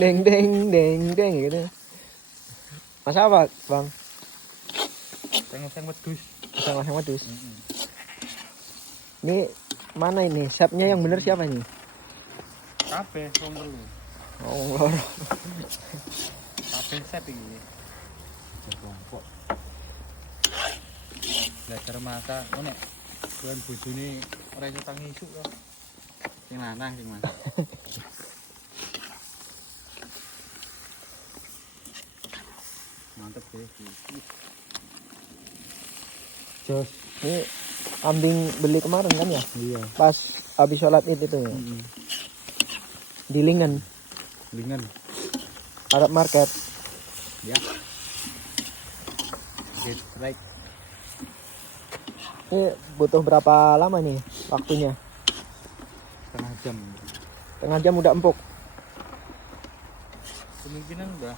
deng deng deng deng gitu. Mas apa, Bang? Seng-seng wedhus. Masang wedhus. Ini mana ini? Chefnya yang bener siapa ini? Kabeh wong telu. Oh, loro. Kabeh set iki. Kelompok. Belajar masak nek bulan bojone ora iso tangi isuk to. Sing lanang sing masak. Mantep deh. Jos. Ini kambing beli kemarin kan ya? Iya. Pas habis sholat itu tuh ya. Di Lingen, Lingen. Arab Market. Ya. Get right. Ini butuh berapa lama nih waktunya? Setengah jam. Setengah jam udah empuk. Kemungkinan udah.